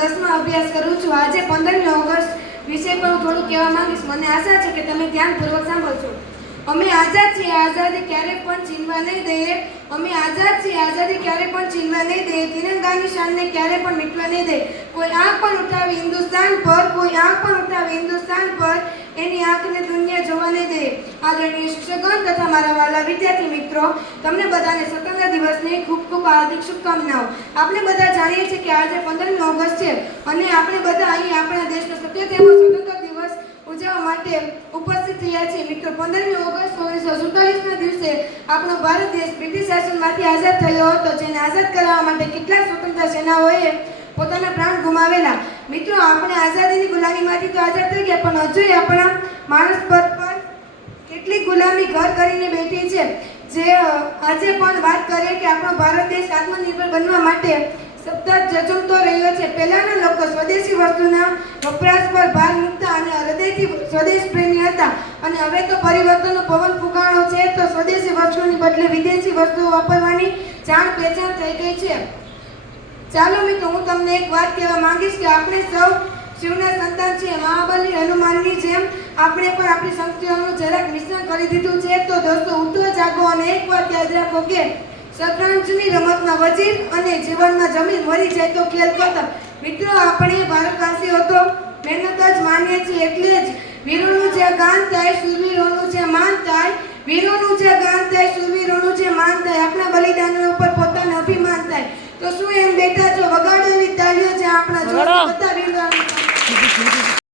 10મા અભ્યાસ કરું છું। આજે 15મી ઓગસ્ટ વિષય પર હું થોડું કહેવા માંગીશ। મને આશા છે કે તમે ધ્યાનપૂર્વક સાંભળશો। અમે આઝાદ છીએ, આઝાદી ક્યારેય પણ છીનવા નહીં દઈએ। અમે આઝાદ છીએ, આઝાદી ક્યારેય પણ છીનવા નહીં દઈએ। તિરંગાની શાનને ક્યારેય પણ મીટવા નહીં દઈએ। કોઈ આંખ પણ ઉઠાવી હિન્દુસ્તાન પર, કોઈ આંખ પણ ઉઠાવી હિન્દુસ્તાન પર, એની આંખને દુનિયા જોવા નહીં દે। આદરણીય શિક્ષકગણ તથા મારા વાલા વિદ્યાર્થી મિત્રો, તમને બધાને સ્વતંત્ર દિવસની ખૂબ ખૂબ હાર્દિક શુભકામનાઓ। આપણે બધા જાણીએ છીએ કે આજે 15મી ઓગસ્ટ છે અને આપણે બધા અહીં આપણા દેશનો 77મો સ્વતંત્ર દિવસ ઉજવવા માટે ઉપસ્થિત થયા છીએ। મિત્રો, 15મી ઓગસ્ટ 1947ના દિવસે આપણો ભારત દેશ બ્રિટિશ શાસનમાંથી આઝાદ થયો હતો, જેને આઝાદ કરાવવા માટે કેટલાક સ્વતંત્ર સેનાઓએ પોતાના પ્રાણ ગુમાવેલા। મિત્રો, આપણે આઝાદીની ગુલામીમાંથી તો આઝાદ થઈ ગયા, પણ હજુય આપણા માણસ પર કેટલી ગુલામી ઘર કરીને બેઠી છે। જે આજે પણ વાત કરીએ કે આપણો ભારત દેશ આત્મનિર્ભર બનવા માટે સતત ઝઝૂમતો રહ્યો છે। પહેલાના લોકો સ્વદેશી વસ્તુના વપરાશ પર ભાર મૂકતા અને હૃદયથી સ્વદેશ પ્રેમી હતા, અને હવે તો પરિવર્તનનો પવન ફૂંકાણો છે તો સ્વદેશી વસ્તુની બદલે વિદેશી વસ્તુઓ વાપરવાની જાણ પહેચાન થઈ ગઈ છે। ચાલો મિત્રો, હું તમને એક વાત કહેવા માંગીશ કે આપણે સૌ શિવના સંતાન છીએ। મહાબલી હનુમાનની જેમ આપણે પણ આપણી શક્તિઓનું જરાક મિશ્રણ કરી દીધું છે। તો દોસ્તો, ઉઠો, જાગો અને એક વાત યાદ રાખો કે શતરંજની રમતમાં વજીર અને જીવનમાં જમીન મરી જાય તો ખેલ ખતમ। મિત્રો, આપણે ભારતવાસીઓ તો મહેનત જ માનીએ છીએ, એટલે જ વીરોનું જે ગાન થાય, શૂરવીરોનું જે માન થાય, વીરોનું જે ગાન થાય, શૂરવીરોનું જે માન થાય, આપણા બલિદાનો ઉપર પોતાને અભિમાન થાય। તો શું એમ બેઠા છો? વગાડો એવી તાળીઓ જે આપણા જોશ બતાવી